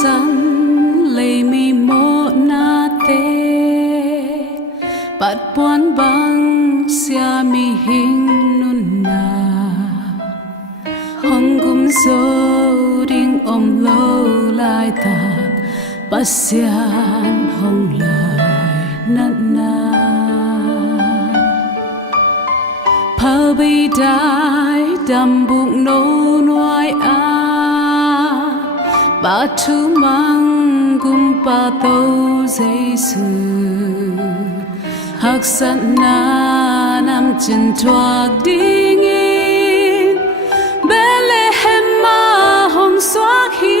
san lei mi mo na te pat puan bang sia mi hing nun na hong gum zo ding om lo lai ta pasian hong lai nat na pa bi dai dam buk no noi a ba thu mang gum pa to Giêsu hak san na nam chin thuak ding in Bethlehem ma hong xoak hi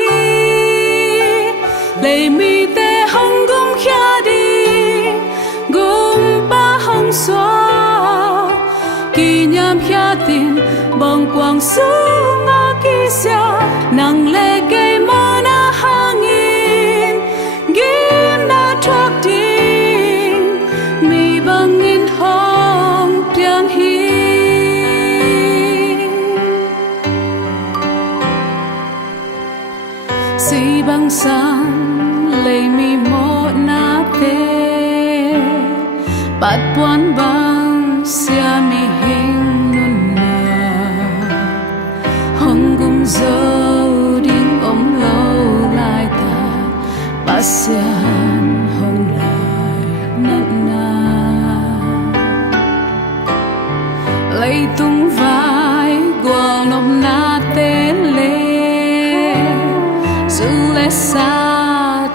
lei mi te hong gum khia đi gum pa hong xoak ki nham khia tin bong quang su nga ki sia nang le ke ma na hangin gim na thuak ding mi bang in hong piang hi si bang san lei mi mo na te pat puan bang sia mi hing nun na hong gum zo ding om lo lai ta pasian hong lai nat na lei tung vai guang nop na te le zu le sa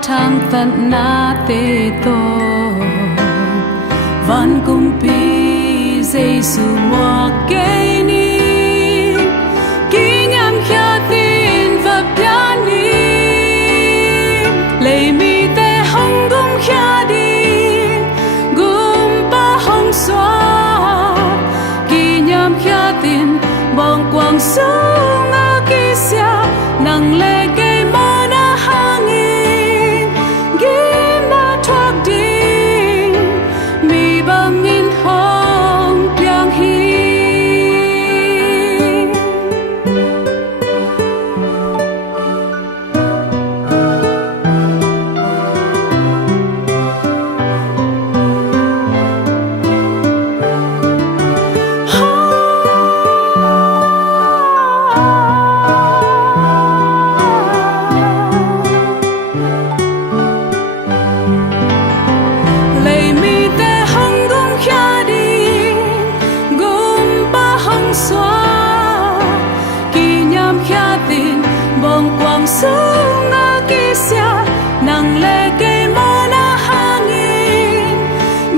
tham tận na te to van cung pi Giêsu mo ke ni ki nham khia tin và pian ni lei mi te hong gum khia đi gum pa hong xoa ki nham khia tin bong quang su nga ki sia nang le ke ma na hangin gim na thuak ding mi bang in hong piang hi lei mi te hong gum khia đi gum pa hong xoa ki nham khia tin bong quang su nga ki sia nang le ke ma na hangin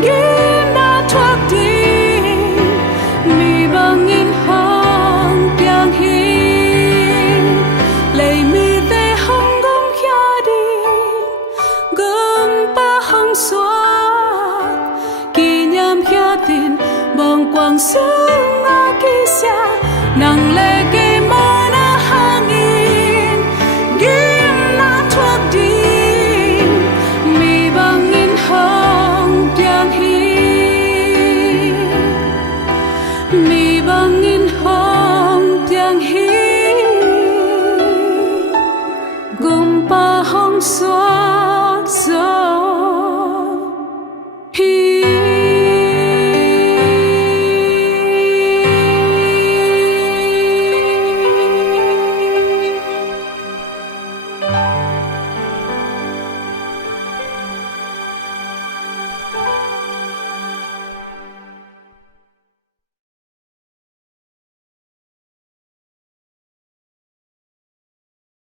gim na thuak ding mi bang in hong piang hi lei mi te hong gum khia đi gum pa hong xoa ki nham khia tin bong quang su nga